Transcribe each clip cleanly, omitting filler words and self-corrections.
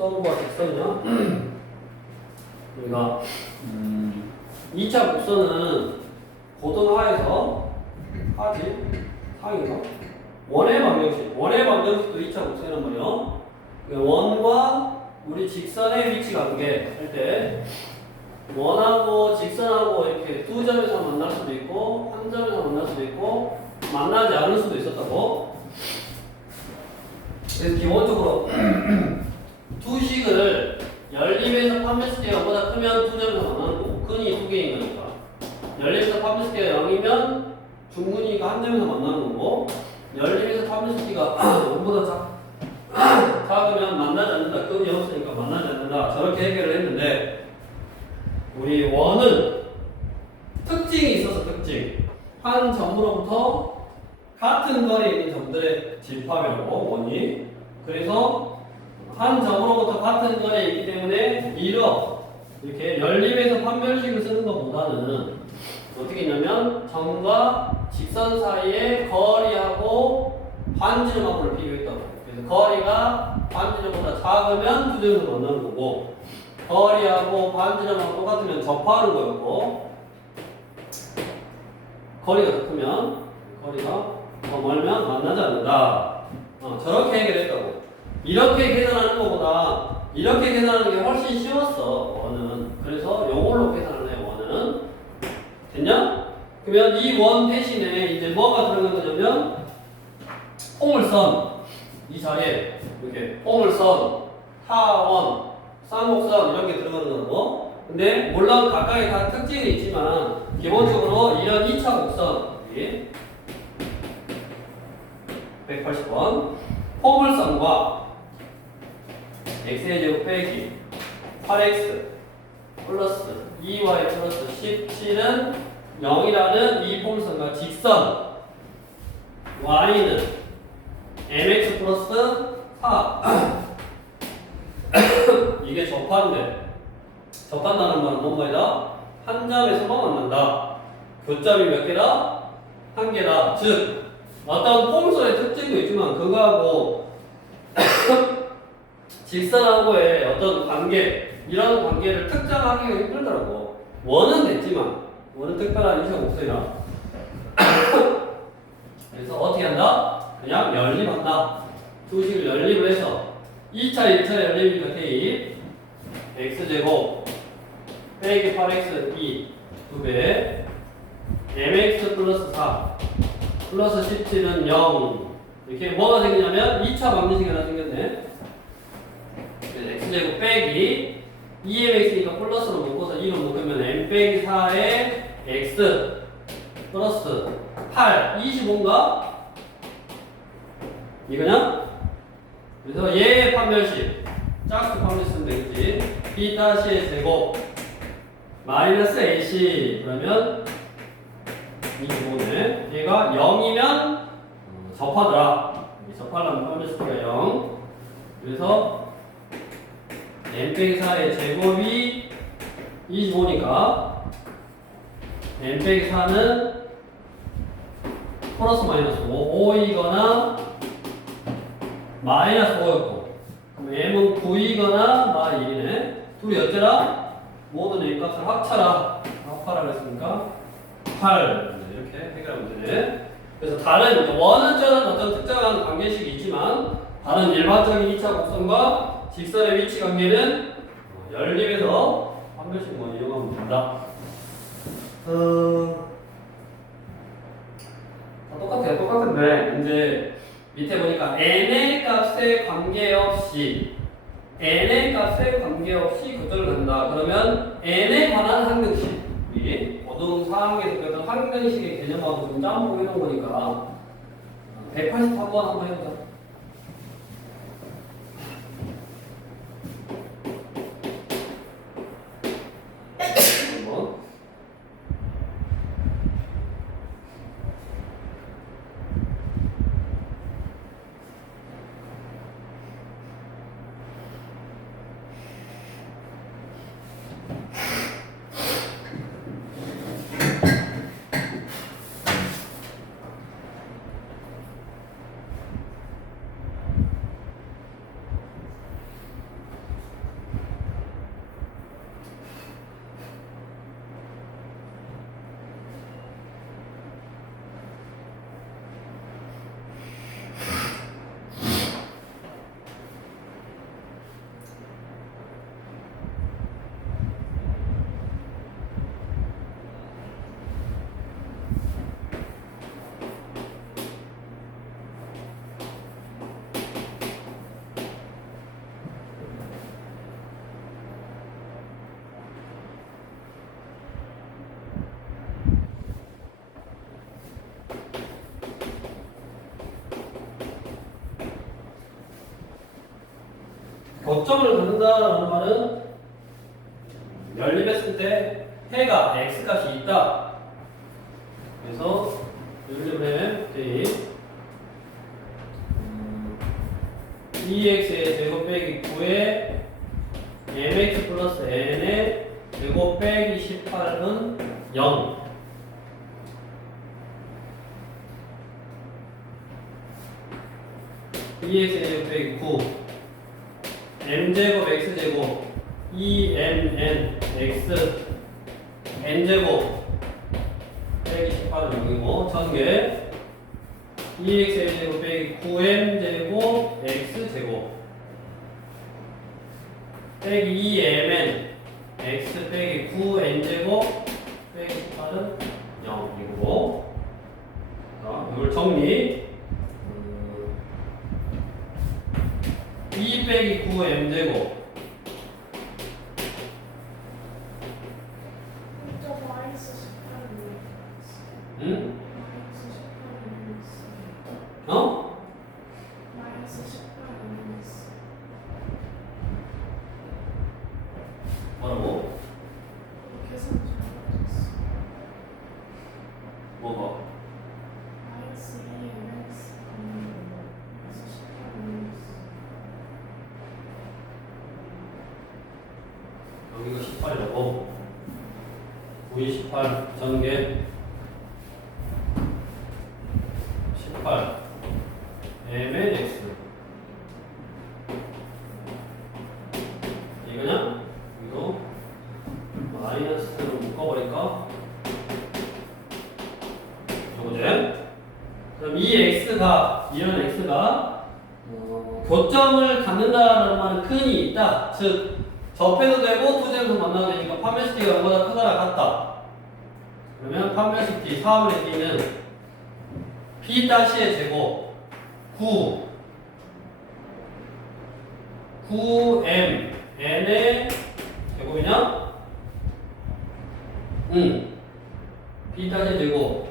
곡선과 직선이요. 우리가 2차 곡선은 고등하에서 하지 상인가? 원의 방정식도 2차 곡선이란 말이요. 원과 우리 직선의 위치 관계 할 때 원하고 직선하고 이렇게 두 점에서 만날 수도 있고 한 점에서 만날 수도 있고 만나지 않을 수도 있었다고. 그래서 기본적으로 두 식을 열림에서 판별식계가 0보다 크면 두 점에서 만나는 거고 근이 두 개인 거니까 열림에서 판별식계가 0이면 중근이니까 한 점에서 만나는 거고 열림에서 판별식계가 0보다 작으면 만나지 않는다. 근이 없으니까 만나지 않는다. 저렇게 해결을 했는데 우리 원은 특징이 있어서 특징 한 점으로부터 같은 거리에 있는 점들의 집합이라고 원이. 그래서 한 점으로부터 같은 거리에 있기 때문에 이렇게 열림에서 판별식을 쓰는 것보다는 어떻게 했냐면 점과 직선 사이의 거리하고 반지름합을 비교했다고. 그래서 거리가 반지름보다 작으면 두 점에서 만나는 거고 거리하고 반지름하고 똑같으면 접하는 거였고 거리가 더 크면 거리가 더 멀면 만나지 않는다. 저렇게 해결했다고. 이렇게 계산하는 것보다 이렇게 계산하는 게 훨씬 쉬웠어 원은. 그래서 요걸로 계산을 해요 원은. 됐냐? 그러면 이 원 대신에 이제 뭐가 들어간 거냐면 포물선 이 자리에 이렇게 포물선, 타원, 쌍곡선 이런 게 들어가는 거고. 근데 물론 각각의 다 특징이 있지만 기본적으로 이런 2차 곡선 180번 포물선과 x의 제곱 빼기 8x 플러스 2y 플러스 17은 0이라는 이 포물선과 직선 y는 mx 플러스 4 이게 접한다는 말은 뭔 말이다? 한 점에서만 만난다. 교점이 몇 개다? 한 개다. 즉 어떤 포물선의 특징도 있지만 그거하고 직선하고의 어떤 관계 이런 관계를 특정하기가 힘들더라고. 원은 됐지만 원은 특별한 2차 곡선이라 그래서 어떻게 한다? 그냥 연립한다. 두 식을 연립을 해서 2차, 1차 연립이니까 대입 x제곱 빼기 8x 2 2배 mx 플러스 4 플러스 17은 0 이렇게 뭐가 생기냐면 2차 방정식이 하나 생겼네. x제곱 빼기 2mx니까 플러스로 묶어서 2로 묶으면 m 빼기 4에 x 플러스 8 25인가? 이거냐? 그래서 얘의 판별식 짝수 판별식 쓰면 되겠지. b-의 제곱 마이너스 ac 그러면 25네. 얘가 0이면 접하더라. 접하려면 판별식가 0. 그래서 m-4의 제곱이 25니까 m-4는 플러스 마이너스 5, 5이거나 마이너스 5였고 그럼 m은 9이거나 마 1이네. 둘이 어쩌라? 모든 m 값을 합쳐라. 합하라 그랬으니까 8 이렇게 해결하면 되네. 그래서 다른 원은 저는 어떤 특정한 관계식이 있지만 다른 일반적인 2차 곡선과 직선의 위치 관계는 연립에서 한 번씩만 이용하면 된다. 다 똑같은데 이제 밑에 보니까 n의 값에 관계없이 급절을 한다. 그러면 n에 관한 항등식 우리 고등 4학기에서 배웠던 항등식의 개념하고 좀 짬뽕 해놓은 거니까 183번 한번 해보자. 교점을 갖는다라는 말은 연립했을 때 해가 x 값이 있다. 그래서 연립을 해. 2x의 제곱 빼기 9에 mx 플러스 n의 제곱 빼기 18은 0. x의 제곱 빼기 9 m제곱 x제곱 2mn x n제곱 빼기 18은 0이고 전개 2x의 제곱 빼기 9m제곱 x제곱 빼기 2mn x 빼기 9n제곱 빼기 18은 0이고 자, 이걸 정리 2 빼기 9 m제곱 응? 어? 뭐라고? 뭐가? 여기가 18이라고 9이 18 전개 18 mn x 이거냐? 이거 마이너스로 묶어버릴까? 저거지? 그럼 이 x가 이런 x가 교점을 갖는다라는 말은 근이 있다. 즉 접해도 되고 투점에서 만나도 되니까 판별식이 0보다 크거나 같다. 그러면 판별식 사함의 d는 b-의 제곱 9m n의 제곱이냐? b-의 제곱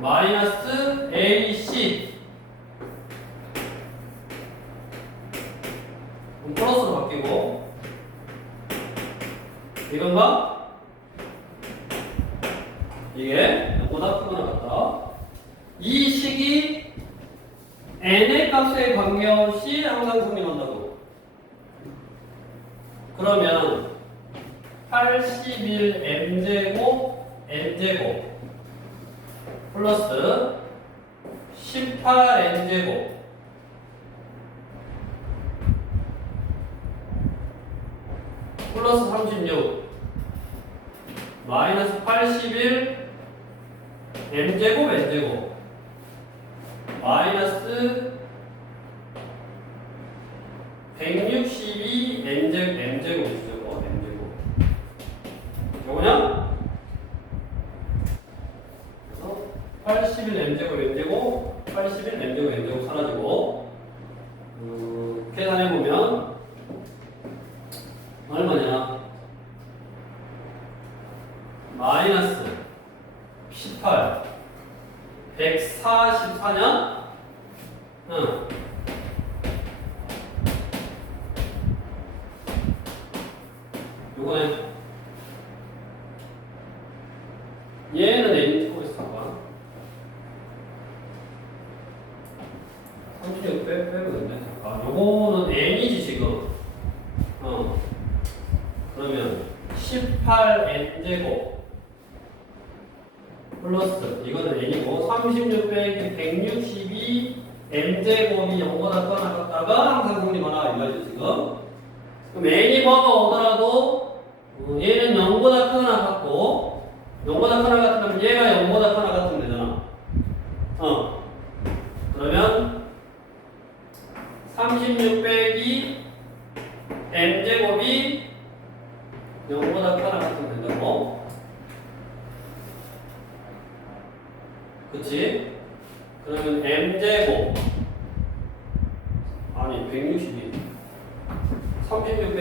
마이너스 ac 플러스로 바뀌고 이건가? 이게 보다 크거나 같다. 이 식이 n의 값에 관계없이 항상 성립한다고. 그러면 81 m제곱 n제곱 플러스 18 n제곱 플러스 36 마이너스 81 m제곱 n제곱 마이너스 162 m제곱이죠. m제곱 요거냐? 그래서 81 m제곱 m제곱 81 m제곱 m제곱 사라지고 계산해보면 얼마냐? 마이너스 18 144냐? 응. 요거는 얘는 n이 찍고 있을까? 36 빼면 되는데. 아, 요거는 n이지 지금. 그러면 18n제곱 플러스 이거는 n이고 36 빼기 162 m제곱이 0보다 크거나 같다가 항상 성립하나 이거지 지금. 그럼 n이 뭐가 오더라도 얘는 0보다 크거나 같고 0보다 크거나 같으면 얘가 0보다 크거나 같으면 되잖아. 그러면 36 빼기 m제곱이 0보다 크거나 같으면 된다고. 그치? 그러면 m제곱 아니 162 36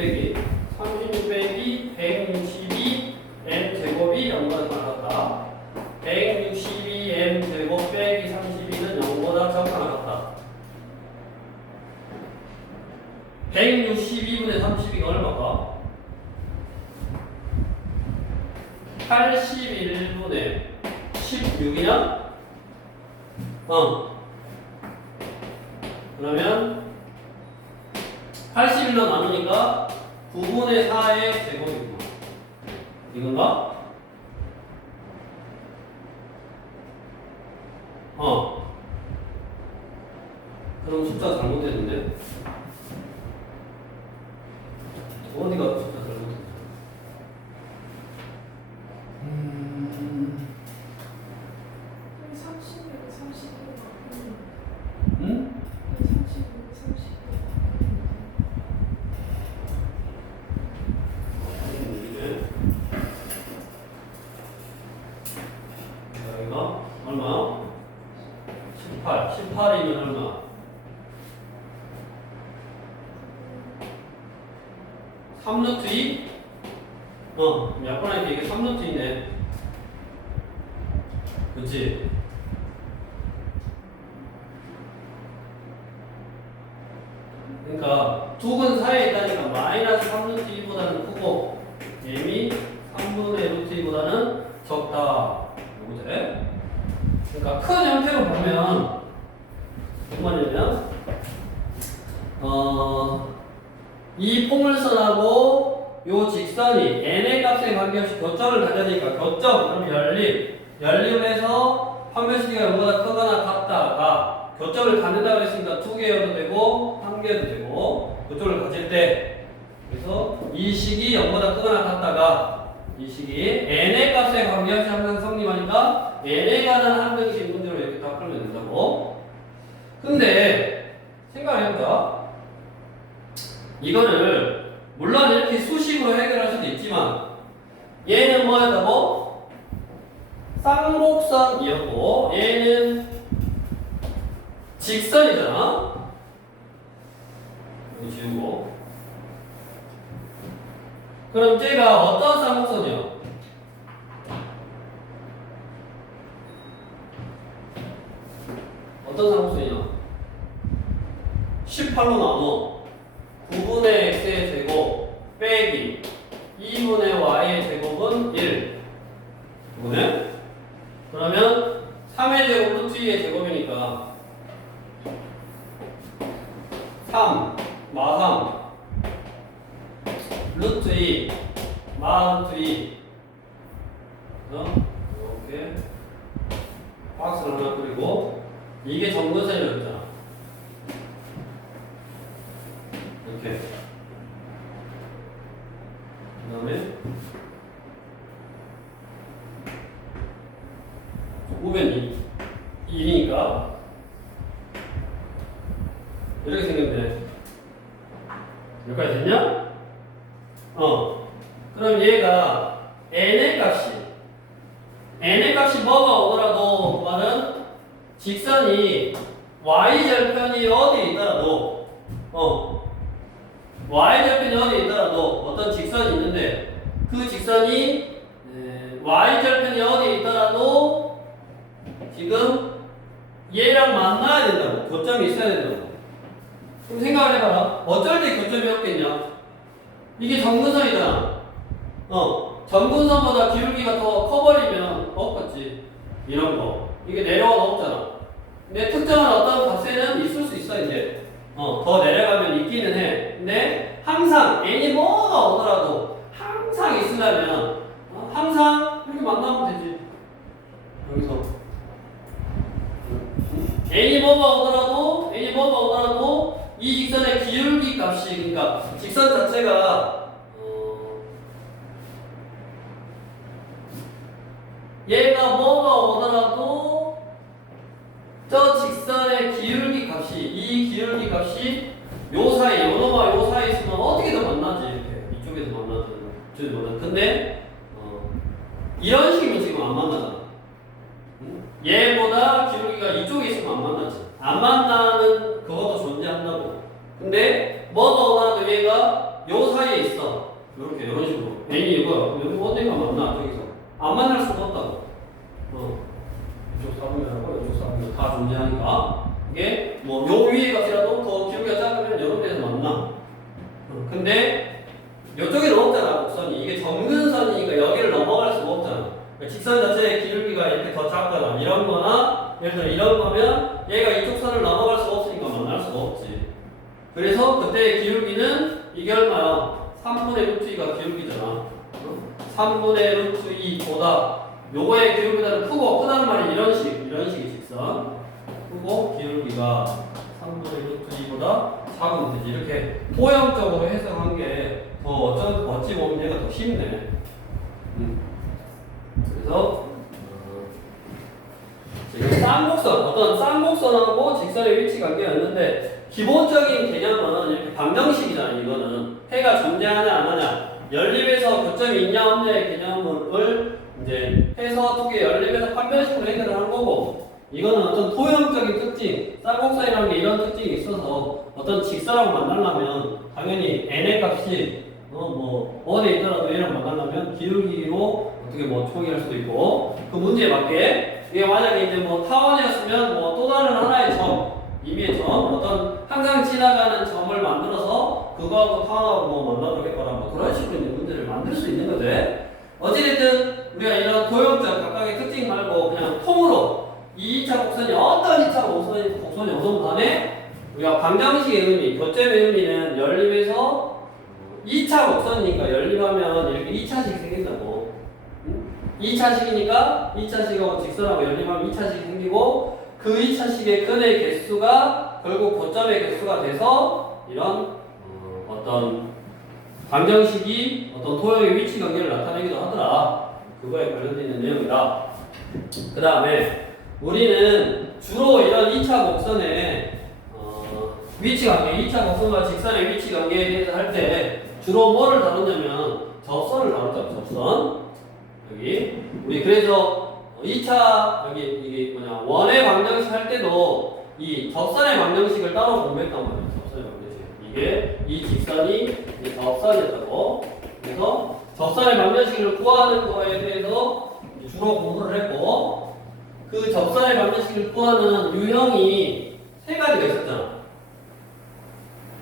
빼기 162 m제곱이 0보다 크거나 같다. 162 m제곱 빼기 32는 0보다 작거나 같다. 162분의 32 81분의 16이냐? 그러면 81로 나누니까 9분의 4의 제곱이구나. 이건가? 그럼 숫자 잘못됐는데? 어디가 숫자 잘못됐지? 응? 여기가 얼마? 18. 18이면 얼마? 3루트 2? 약분하니까 이게 3루트이네. 그치? 그러니까 두근 사이에 있다니까 마이너스 3루트 2보다는 크고 m이 3분의 루트 2보다는 적다. 요거 돼? 그러니까 큰 형태로 보면 무슨 말이냐면 이 포물선하고 요 직선이 n의 값에 관계없이 교점을 가져니까 교점 그럼 연립해서 판별시기가 0보다 크거나 같다가 교점을 갖는다고 했으니까 2개여도 되고 1개여도 되고 교점을 가질 때 그래서 이 식이 0보다 크거나 같다가 이 식이 n의 값에 관계없이 항상 성립하니까 n에 관한 한 등식 문제로 이렇게 딱 풀면 된다고. 근데 생각해보자. 이거를 물론 이렇게 수식으로 해결할 수도 있지만 얘는 뭐였다고? 쌍곡선이었고 얘는 직선이잖아. 이거 지우고. 그럼 쟤가 어떤 쌍곡선이야? 어떤 쌍곡선이야? 18로 나눠 9분의 x의 제곱 빼기 2분의 y의 제곱은 1. 이거네? 그러면 3의 제곱 루트 2의 제곱이니까 3 마 3 루트 2 마 루트 2 이렇게 박스를 하나 그리고 이게 정근선이라고 했잖아. 이렇게 그 다음에 우변이 2니까 이렇게 생겼네. 여기까지 됐냐? 그럼 얘가 n의 값이 뭐가 오더라도 그 말은 직선이 y절편이 어디에 있더라도 y절편이 어디에 있더라도 어떤 직선이 있는데 그 직선이 y절편이 어디에 있더라도 지금 얘랑 만나야 된다고. 교점이 있어야 된다고. 그럼 생각을 해봐라. 어쩔 때 교점이 없겠냐? 이게 정근선이잖아. 정근선보다 기울기가 더 커버리면 없겠지. 이런 거. 이게 내려와도 없잖아. 근데 특정한 어떤 값에는 있을 수 있어, 이제. 더 내려가면 있기는 해. 근데 항상 n이 뭐가 오더라도 항상 있으려면 항상 이렇게 만나면 되지. 여기서. n이 뭐가 오더라도 이 직선의 기울기 값이 그러니까 직선 자체가 얘가 뭐가 오더라도 저 직선의 기울기 값이 이 기울기 값이 요 사이 요놈과 요 사이에 있으면 어떻게든 만나지. 이렇게 이쪽에서 만나든 저쪽에서 만나든. 근데 이런 식이면 지금 안 만나잖아. 얘보다 기울기가 이쪽에 있으면 안 만나지. 안 만나는 그것도 존재한다고. 근데 뭐가 오더라도 얘가 요 사이에 있어. 이렇게 이런 식으로 n이 이거야. 여기 어디가 만나 저기서 안 만날 수가 없다고. 이쪽 사분면하고 이쪽 사분면 다 존재하니까 이게 뭐 요 위에 값이라도 더 기울기가 작으면 이런 데서 만나. 근데 이쪽에는 없잖아. 곡선이 이게 정근선이니까 여기를 넘어갈 수가 없잖아. 직선 자체의 기울기가 이렇게 더 작거나 이런 거나 예를 들어 이런 거면 얘가 이쪽 선을 넘어갈 수가 없으니까 만날 수가 없지. 그래서 그때의 기울기는 이게 얼마야? 3분의 루트 2가 기울기잖아. 3분의 루트 2보다 요거의 기울기는 크다는 말이 이런 식의 직선. 크고 기울기가 3분의 루트 2보다 작으면 되지. 이렇게 토형적으로 해석한 게 더 어찌 보면 얘가 더 쉽네. 그래서 지금 어떤 쌍곡선하고 직선의 위치 관계였는데 기본적인 개념은 이렇게 방정식이잖아. 이거는 해가 존재하냐 안 하냐, 연립에서 교점이 있냐 없냐의 개념을 이제 해서 두 개 연립에서 판별식으로 해결을 한 거고, 이거는 어떤 토형적인 특징, 쌍곡선이라는 게 이런 특징이 있어서 어떤 직선하고 만나려면 당연히 n의 값이 어디에 있더라도 얘랑 만나려면 기울기로 어떻게 총이할 수도 있고, 그 문제에 맞게 이게 만약에 이제 타원이었으면 또 다른 하나의 점, 임의의 점, 어떤 항상 지나가는 점을 만들어서 그거하고 타원하고 만나도록 했거나 그런 식으로 있는 문제를 만들 수 있는 거지. 어찌됐든 우리가 이런 도형적 각각의 특징 말고 그냥 통으로 이 2차 곡선이 어떤 2차 곡선이 오든 간에 우리가 방정식의 의미, 교점의 의미는 연립에서 2차 곡선이니까 연립하면 이렇게 2차식이 생긴다고. 2차식이니까 2차식하고 직선하고 연립하면 2차식이 생기고, 그 2차식의 근의 개수가 결국 고점의 개수가 돼서 이런 어떤 방정식이 어떤 토형의 위치 관계를 나타내기도 하더라. 그거에 관련되어 있는 내용이다. 그 다음에 우리는 주로 이런 2차 곡선의 위치 관계, 2차 곡선과 직선의 위치 관계에 대해서 할 때 주로 뭐를 다루냐면 접선을 다루죠. 접선. 여기 우리 그래서 2차 여기 이게 원의 방정식 할 때도 이 접선의 방정식을 따로 공부했단 말이에요. 접선의 방정식. 이게 이 직선이 접선이었다고. 그래서 접선의 방정식을 구하는 거에 대해서 주로 공부를 했고, 그 접선의 방정식을 구하는 유형이 세 가지가 있었잖아.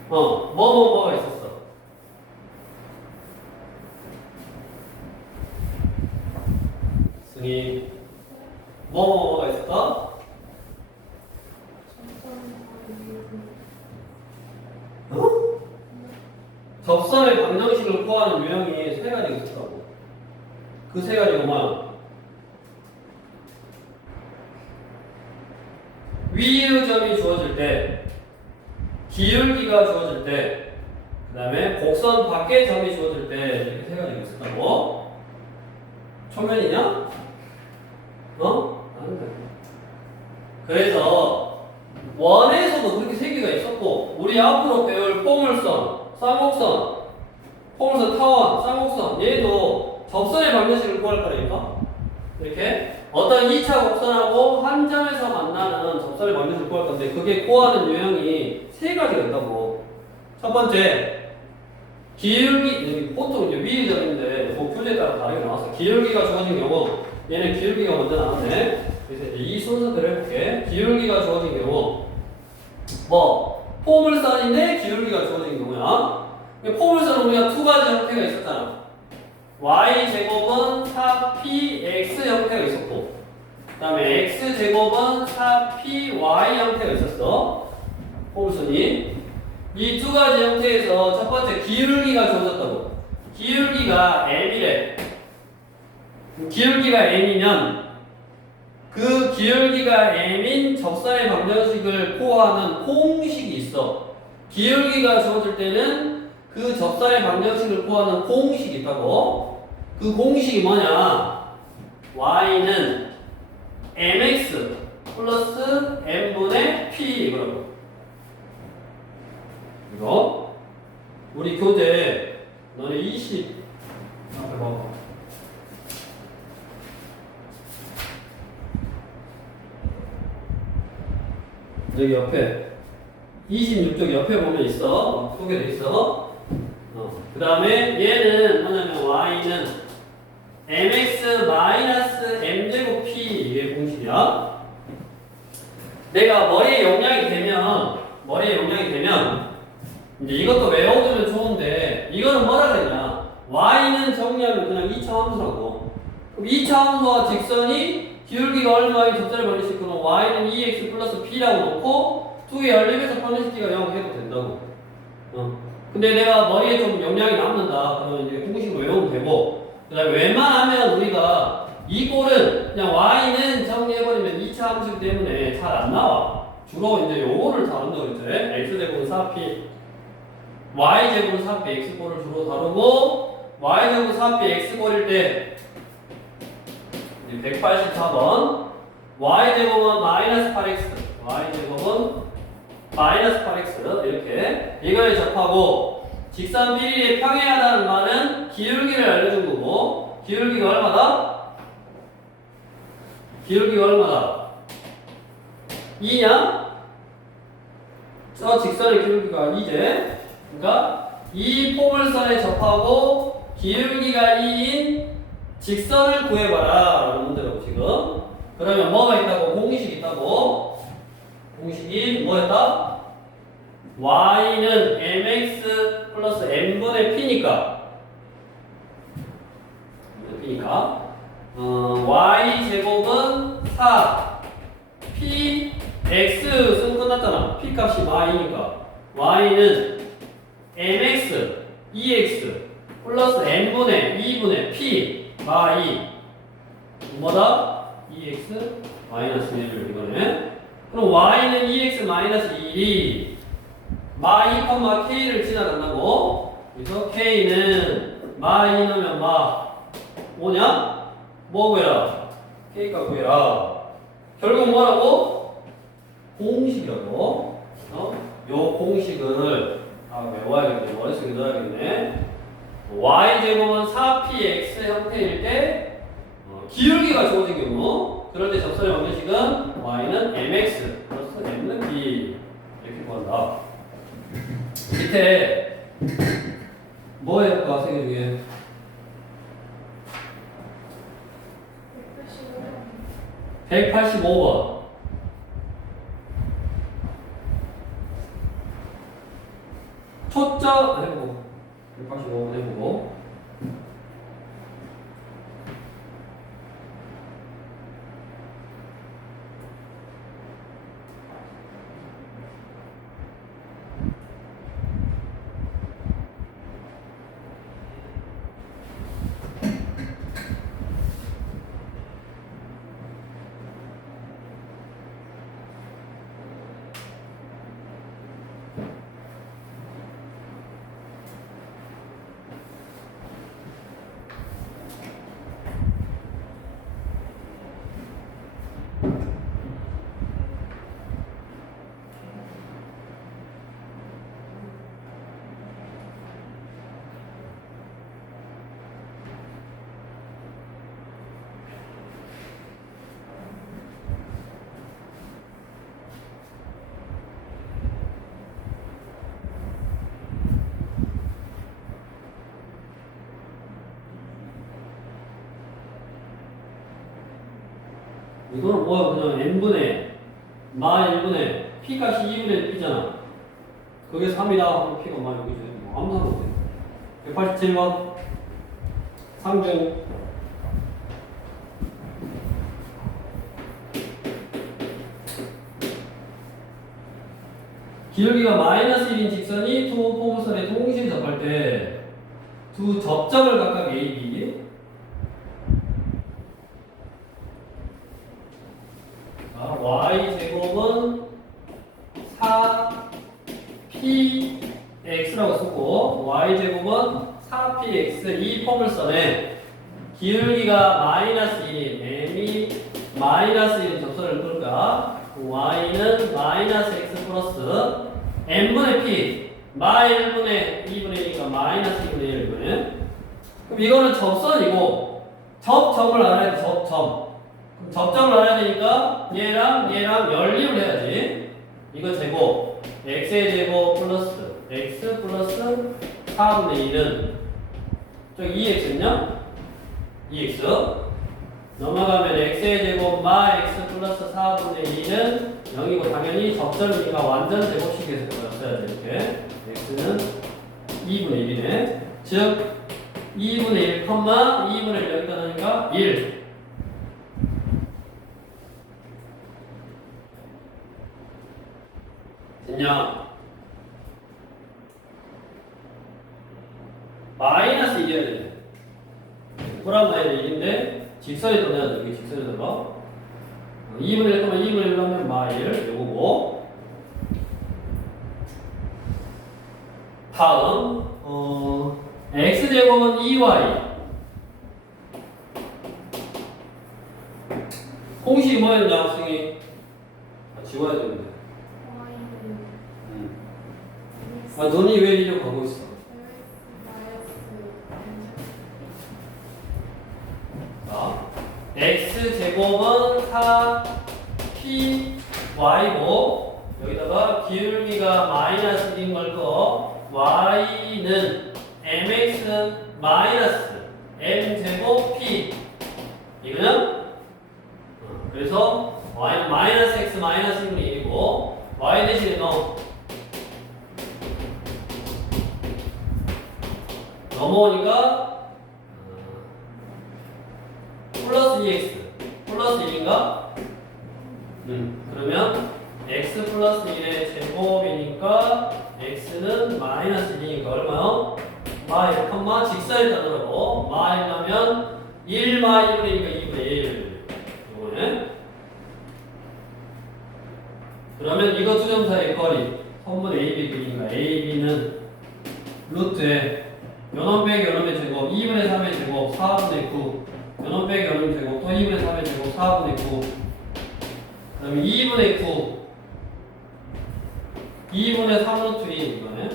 뭐가 있었어? 승희, 뭐가 있었다? 접선의 방정식을 구하는 유형이 세 가지가 있었다고. 그 세 가지가 뭐야? 위의 점이 주어질 때, 기울기가 주어질 때, 그 다음에 곡선 밖의 점이 주어질 때, 이렇게 세 가지가 있었다고. 초면이냐? 아닌데. 그래서 원에서도 그렇게 세 개가 있었고, 우리 앞으로 배울 포물선, 쌍곡선, 포물선 타원, 쌍곡선, 얘도 접선의 방정식을 구할 거라니까. 이렇게 어떤 2차 곡선하고 한 점에서 만나는 접선의 방정식을 구할 건데, 그게 구하는 유형이 세 가지가 있다고. 첫 번째, 기울기, 보통 이제 위의 점인데 교재에 따라 다르게 나와서 기울기가 주어진 경우, 얘는 기울기가 먼저 나왔네. 그래서 이제 이 순서대로 해볼게. 기울기가 주어진 경우, 포물선인데 기울기가 주어진 경우야. 포물선은 우리가 두 가지 형태가 있었잖아. y제곱은 4px 형태가 있었고, 그 다음에 x제곱은 4py 형태가 있었어. 포물선이. 이 두 가지 형태에서 첫 번째 기울기가 주어졌다고. 기울기가 m이래. 기울기가 m이면 그 기울기가 m인 접선의 방정식을 포함하는 공식이 있어. 기울기가 주어질 때는 그 접선의 방정식을 포함하는 공식이 있다고. 그 공식이 뭐냐? y는 mx 플러스 m분의 p 이거라고. 이거 우리 교재 너네 20 앞에 봐봐. 여기 옆에 26쪽 옆에 보면 있어. 소개돼 있어. 그 다음에 얘는 뭐냐면 y는 mx 마이너스 m제곱 p 이게 공식이야. 내가 머리에 용량이 되면 이제 이것도 외워두면 좋은데, 이거는 뭐라 그랬냐? y는 정리하면 그냥 2차 함수라고. 그럼 2차 함수와 직선이 기울기가 얼마인 접선을 벌릴 수 있고 y는 2x 플러스 b라고 놓고 두 개 연립해서 파면시키가 0 해도 된다고. 근데 내가 머리에 좀 영향이 남는다. 그러면 이제 공식으로 외우면 되고 그 다음에 웬만하면 우리가 이 꼴은 그냥 y는 정리해버리면 2차 함수이기 때문에 잘 안 나와. 주로 이제 요거를 다룬다고 했죠. x제곱은 4p y제곱은 4p x꼴을 주로 다루고 y제곱은 4p x꼴일 때 184번 y제곱은 마이너스 8x y제곱은 마이너스 8x 이렇게 이거에 접하고 직선 비리에 평행하다는 말은 기울기를 알려준 거고 기울기가 얼마다? 기울기가 얼마다? 2냐? 저 직선의 기울기가 2제 그러니까 이 포물선에 접하고 기울기가 2인 직선을 구해봐라 라는 문제라고 지금. 그러면 뭐가 있다고? 공식이 있다고. 공식이 뭐였다? y는 mx 플러스 n분의 p니까 y제곱은 4 p x 쓰면 끝났잖아. p 값이 y니까 y는 mx 2x 플러스 n분의 2분의 p y 뭐다? 2x 마이너스 1 이거네. 그럼 y는 2x 마이너스 1이 마2, k를 지나간다고. 그래서 k는 마2 넣으면 마 5냐? 뭐 구해라? k값 구해라. 결국 뭐라고? 공식이라고. 요 공식을 외워야겠네. 머릿속에 넣어야겠네. y제곱은 4px 형태일 때 기울기가 주어진 경우 그럴 때 접선의 방정식은 y는 mx 플러스 m는 b 이렇게 구한다. 밑에 뭐 해볼까? 세 개 중에 185번 초점 해보고 185번 해보고 이거는 뭐야? 그냥 n분의 마 1분의 p 값이 2분의 p잖아. 그게 3이다 하면 p가 마 6이지. 뭐 아무 상관 없네. 187번 상중 기울기가 마이너스 1인 직선이 두 포물선의 동시에 접할 때 두 접점을 각각 A, B y제곱은 4px라고 쓰고 y제곱은 4px 이 포물선에 기울기가 마이너스 1인 m이 마이너스 1인 접선을 끌까 y는 마이너스 x 플러스 n분의 p 마 1분의 2분의 2니까 마이너스 2분의 1이거든. 그럼 이거는 접선이고 접점을 알아야 돼. 접점을 알아야 되니까 얘랑 연립을 해야지. 이거 제곱 x의 제곱 플러스 x 플러스 4분의 1은 저기 2x는요? 2x 넘어가면 x의 제곱 마 x 플러스 4분의 2는 0이고 당연히 접점이니까 완전 제곱식에서 써야 돼. 이렇게 x는 2분의 1이네. 즉 2분의 1, 2분의 1 여기다 넣으니까 1. 됐냐? 마이너스 1이어야 돼. 플러스 마이너스 1인데 직선에 떠내야 돼. 여기 직선에다가 2분의 1, 2분의 1 하면 마일 요거고. 다음 x제곱은 2y. 공식이 뭐였냐 학생이? 지워야 되는데. 너니 왜 이리로 가고 있어? 자, x제곱은 4py고 여기다가 기울기가 마이너스 1인 걸 거 y는 mx 마이너스 m제곱 p 이거는 그래서 y는 마이너스 x 마이너스 1분의 1이고 y 대신에 넘어오니까 플러스 2x 플러스 1인가? 그러면 x 플러스 1의 제곱이니까 x는 마이너스 1이니까 얼마요? 마일, 직선에 따르고 마일하면 1 마일이니까 2분의 1 이거네. 그러면 이거 두 점 사이의 거리 선분 AB 그니까 AB는 루트에 연원 빼기 연원의 제곱 2분의 3의 제곱 4분의 9 연원 빼기 연원의 제곱 또 2분의 3의 제곱 4분의 9 그 다음에 2분의 9 2분의 3루트 2 이거네.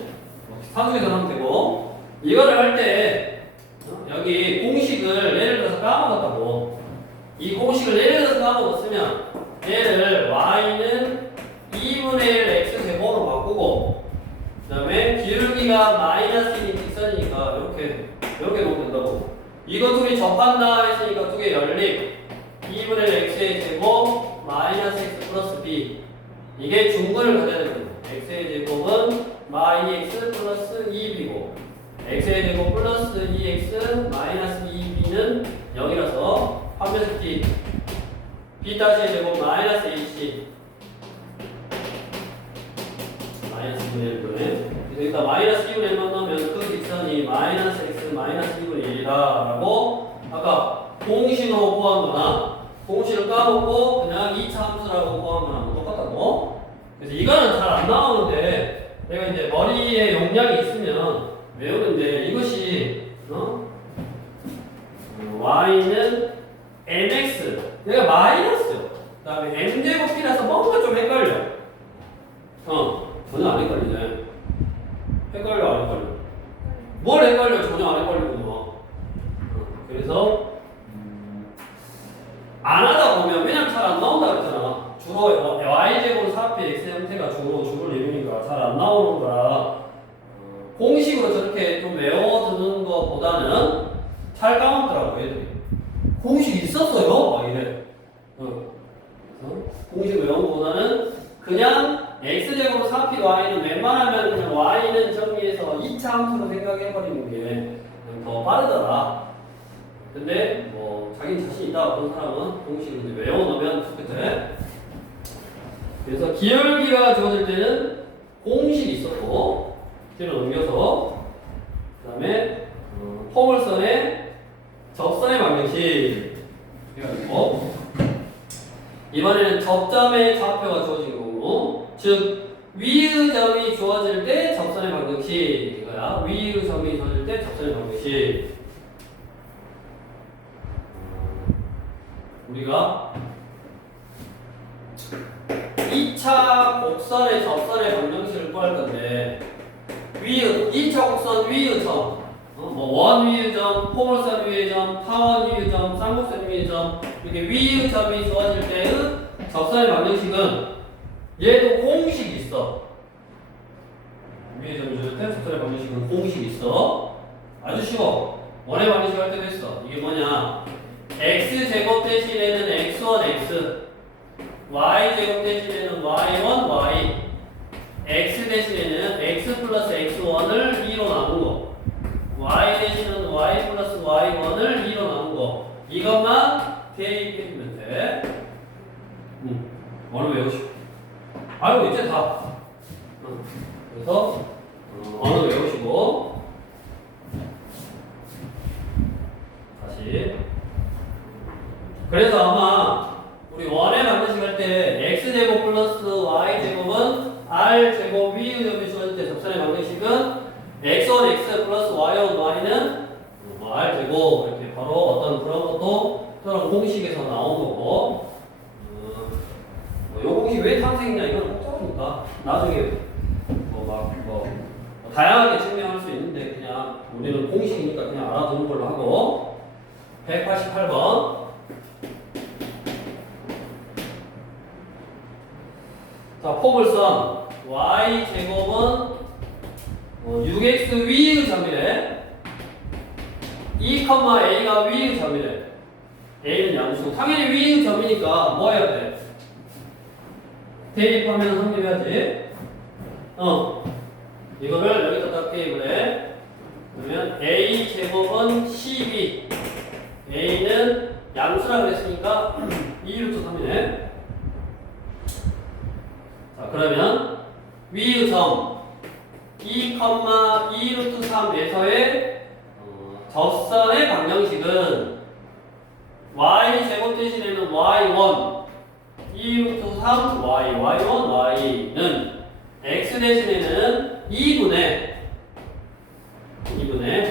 산수에서 하면 되고 이거를 할 때 여기 공식을 예를 들어서 까먹었다고 이 공식을 예를 들어서 까먹었으면 얘를 y는 2분의 1 x제곱으로 바꾸고 그 다음에 기울기가 마이너스 1인 직선이니까 이렇게 놓으면 된다고. 이거 둘이 접한다 했으니까 두 개 연립 2분의 1 x의 제곱 마이너스 x 플러스 b 이게 중근을 가져야 되는 거예요. x의 제곱은 마이 x 플러스 2b고 x의 제곱 플러스 2x 마이너스 2b는 0이라서 판별식 t b 다시의 제곱 마이너스 h 마이너스 2분의 1분의 그래서 일단 마이너스 2분의 1만 넣으면 그 직선이 마이너스 x 마이너스 2분의 1이다 라고 아까 공식으로 구한 거나 공식을 까먹고 그냥 2차 함수라고 구한 거랑 똑같다고. 그래서 이거는 잘 안 나오는데 내가 이제 머리에 용량이 있으면 외우는데 이것이 y는 mx 내가 마이너스요. 그 다음에 m제곱 p라서 뭔가 좀 헷갈려. 전혀 안 헷갈리네. 헷갈려 안 헷갈려? 뭘 헷갈려? 전혀 안 헷갈리고 그래서 안 하다 보면 왜냐면 잘 안 나온다 그랬잖아. 주로 y제곱 4p x 형태가 주를 이루니까 잘 안 나오는 거라 공식으로 저렇게 좀 외워두는 것보다는 잘 까먹더라고 얘들이. 공식 있었어요? 막 이래. 공식 외운 것보다는 그냥 x제곱 4p y는 웬만하면 그냥 y는 정리해서 2차 함수로 생각해버리는 게 더 빠르더라. 근데 뭐 자기 자신 있다 그런 사람은 공식을 이제 외워놓으면 좋겠대. 그래서 기울기가 주어질 때는 공식이 있었고 뒤로 넘겨서 그 다음에 포물선의 접선의 방정식 해가지고 이번에는 접점의 좌표가 주어진 거고 즉 위의 점이 주어질 때 접선의 방정식 이거야. 위의 점이 주어질 때 접선의 방정식 우리가 2차 곡선의 접선의 방정식을 구할 건데 2차 곡선 위의 점 원 위의 점, 포물선 위의 점, 타원 위의 점, 쌍곡선 위의 점 이렇게 위의 점이 주어질 때의 접선의 방정식은 얘도 공식이 있어. 위의 점이 주어질 때 접선의 방정식은 공식이 있어. 아주 쉬워. 원의 방정식 할 때도 있어. 이게 뭐냐 x제곱 대신에는 x1x y제곱 대신에는 y1 y x 대신에는 x 플러스 x1을 2로 나누고 y 대신은 y 플러스 y1을 2로 나눈 거 이것만 대입해주면 돼. 언어 외우시고 알고 있지 다. 그래서 언어 외우시고 다시. 그래서 아마 우리 원의 방정식 할 때 x제곱 플러스 y제곱은 r제곱 위의 점이 주어질 때 접선의 방정식은 x1 x 플러스 y1 y는 r제곱 이렇게 바로 어떤 그런 것도 저런 공식에서 나온 거고 요 공식 왜 탄생했냐 이건 복잡하니까 나중에 다양하게 증명할 수 있는데 그냥 우리는 공식이니까 그냥 알아두는 걸로 하고 188번 자 포물선 y제곱은 6x 위의 점이래 2,a가 위의 점이래 a는 양수 당연히 위의 점이니까 뭐 해야 돼? 대입하면 성립해야지 이거를 여기다 딱 대입을 해 그러면 a제곱은 12 a는 양수라 그랬으니까 2루트 3이네 자 그러면 위의 점 2,2루트 3에서의 접선의 방정식은 y제곱 대신에는 y1 2루트 3 y y1 y는 x 대신에는 2분의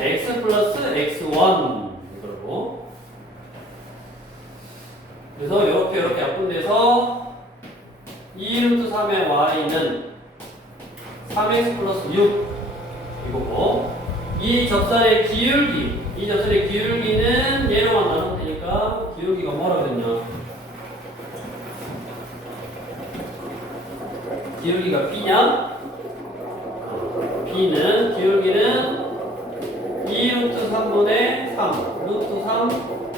x 플러스 x1 그러고 그래서 이렇게 약분돼서 2루트 3의 y는 3x 플러스 6 이거고 이 접선의 기울기는 얘로만 나누면 되니까 기울기가 뭐라고 됐냐 기울기가 B냐? B는 기울기는 2루트 3분의 3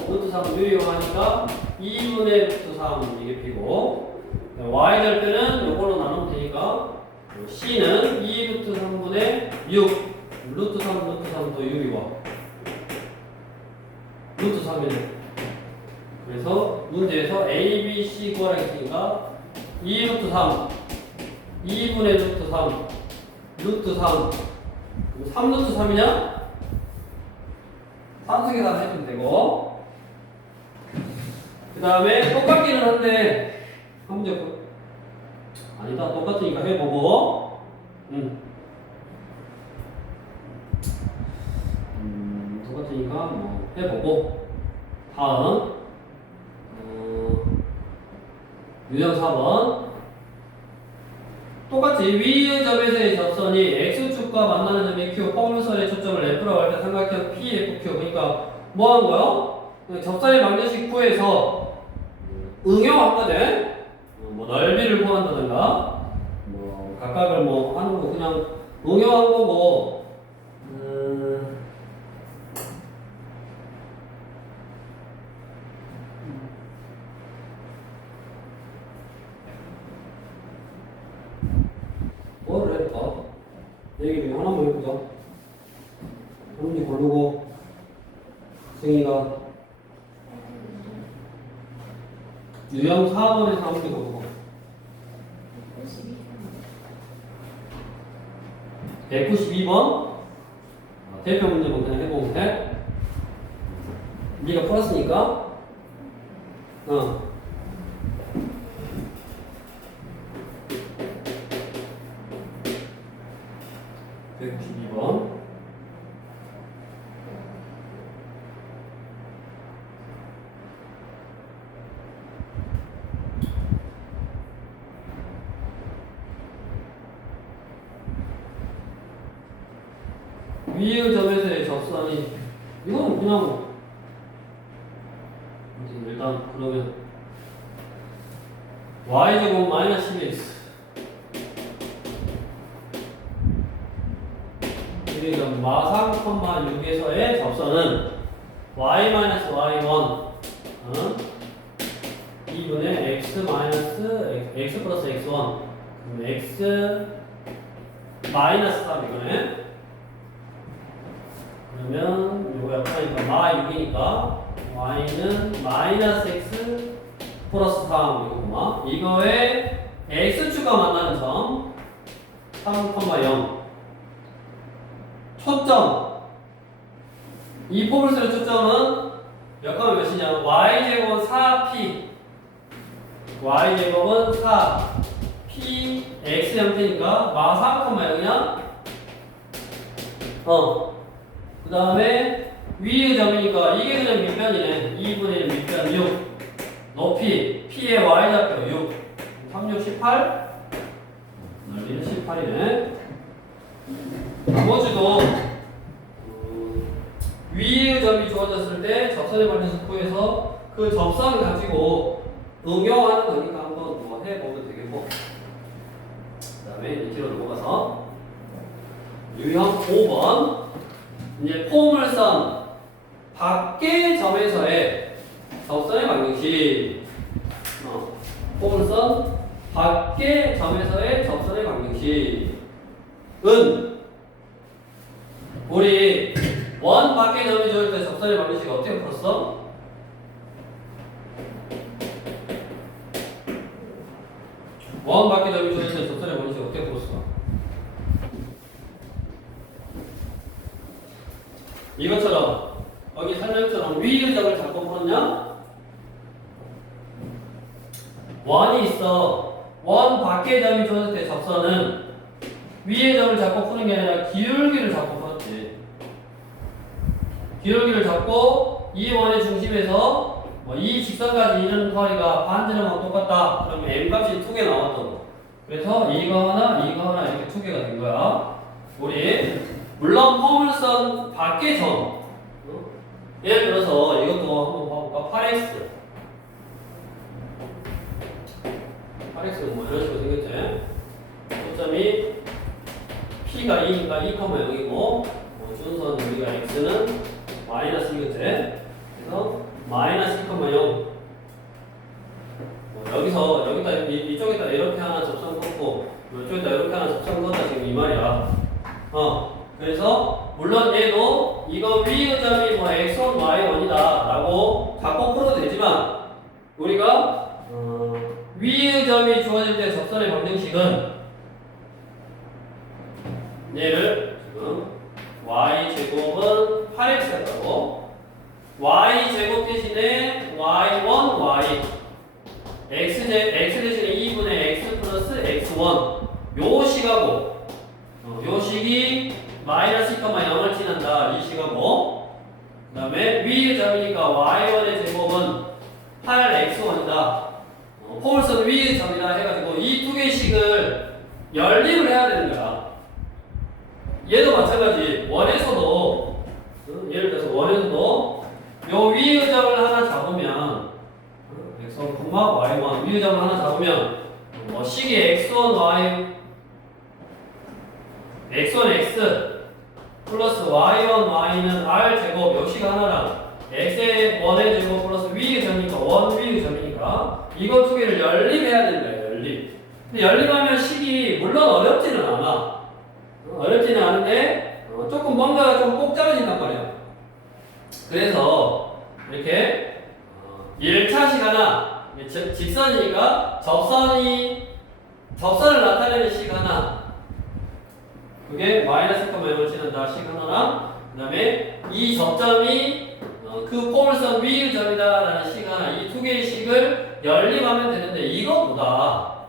루트 3 유효하니까 2분의 루트 3 이게 B고 Y절표는 요걸로 나누면 되니까 C는 2루트 3분의 6 루트 3도 6이고 루트 3이네 그래서 문제에서 A, B, C 구하라 했으니까 2루트 3 2분의 루트 3 루트 3 3루트 3이냐? 산수계산 해주면 되고 그 다음에 똑같기는 한데 한 문제 아니다 똑같으니까 해보고 똑같으니까 뭐 해보고 다음 유형 4번 똑같이 위의 점에서의 접선이 x축과 만나는 점이 q 포물선의 초점을 f라고 할 때 삼각형 PFQ 그러니까 뭐 한 거요? 접선의 방정식 구해서 응용하거든 뭐 넓이를 구한다든가 뭐 각각을 뭐 하는 거 그냥 응용한 거고 뭐를 해볼까? 얘기 중에 하나만 해보자. 한 문제 고르고 승희가 유형 4번에서 한 문제 고르고 192번 대표 문제만 그냥 해보면 돼? 네가 풀었으니까 192번 위의 점에서의 접선이 이건 그냥 일단 그러면 y제곱 마이너스 12x 그러니까 마상, 6에서의 접선은 y-y1 2분의 x 플러스 x1 그럼 x 마이너스 3 이거네 그러면 요거 약하니까 마 6이니까 y는 마이너스 x 플러스 3 이거구나. 이거에 x축과 만나는 점 3,0 초점 이 포물선의 초점은 역하면 몇이냐 y제곱은 4p y제곱은 4 p x 형태니까 마 3,0이냐 그 다음에 위의 점이니까 이게 그냥 밑변이네 2분의 1 밑변 6 높이 p의 y좌표 6 3, 6, 18 넓이는 18이네 나머지도 위의 점이 주어졌을 때 접선에 관해서 구해서 그 접선을 가지고 응용하는 거니까 한번 뭐 해보면 되겠고 그 다음에 밑으로 넘어가서 유형 5번 이제 포물선 밖의 점에서의 접선의 방정식 포물선 밖의 점에서의 접선의 방정식은 우리 원 밖의 점이 주어질 때 접선의 방정식 어떻게 풀었어? 원 밖의 점이 주어질 때 접선의 방정식 어떻게 풀었어? 이것처럼 여기 설명처럼 위의 점을 잡고 풀었냐? 원이 있어. 원 밖의 점이 주어질 때 접선은 위의 점을 잡고 푸는 게 아니라 기울기를 잡고 풀었지. 기울기를 잡고 이 원의 중심에서 이 직선까지 이르는 거리가 반지름하고 똑같다. 그러면 m 값이 2개 나왔던 거. 그래서 이거 하나 이렇게 2개가 된 거야. 우리 물론 포물선 밖의 점 예를 들어서 이것도 한번 봐볼까? 8x 8x는 뭐 이런 식으로 생겼지? 초점이 p가 2니까 2,0이고 뭐 준선 우리가 x는 마이너스 2겠지? 그래서 마이너스 2,0 여기서 여기다 이쪽에다 이렇게 하나 접선 걷고 이쪽에다 이렇게 하나 접선 걷다 지금 이 말이야. 그래서 물론 얘도 이거 위의 점이 뭐 x1, y1이다 라고 잡고 풀어도 되지만 우리가 위의 점이 주어질 때 접선의 방정식은 얘를 지금 y제곱은 8x였다고 y제곱 대신에 y1, y x 대신에 2분의 x 플러스 x1 요 식하고 요 식이 마이너스 2,0을 지난다. 이 식하고 그 다음에 위의 점이니까 y1의 제곱은 8x1이다. 포물선 위의 점이다 해가지고 이 두 개의 식을 연립을 해야 되는 거야. 얘도 마찬가지. 원에서도 예를 들어서 원에서도 요 위의 점을 하나 잡으면 x1, y1 위의 점을 하나 잡으면 뭐 식이 x1, y x1, x 플러스 y1, y는 r 제곱 여기가 하나랑 x의 원의 제곱 플러스 위의 점이니까 원 위의 점이니까 이거 두 개를 연립해야 되는 거예요. 연립. 근데 연립하면 식이 물론 어렵지는 않아. 어렵지는 않은데 조금 뭔가가 좀 복잡해진단 말이야. 그래서 이렇게 1차식 하나 직선이니까 접선을 나타내는 식 하나 그게 마이너스 1,0을 지난다 식 하나랑 그 다음에 이 접점이 그 포물선 위의 점이다 라는 식 하나 이 두 개의 식을 연립하면 되는데 이거보다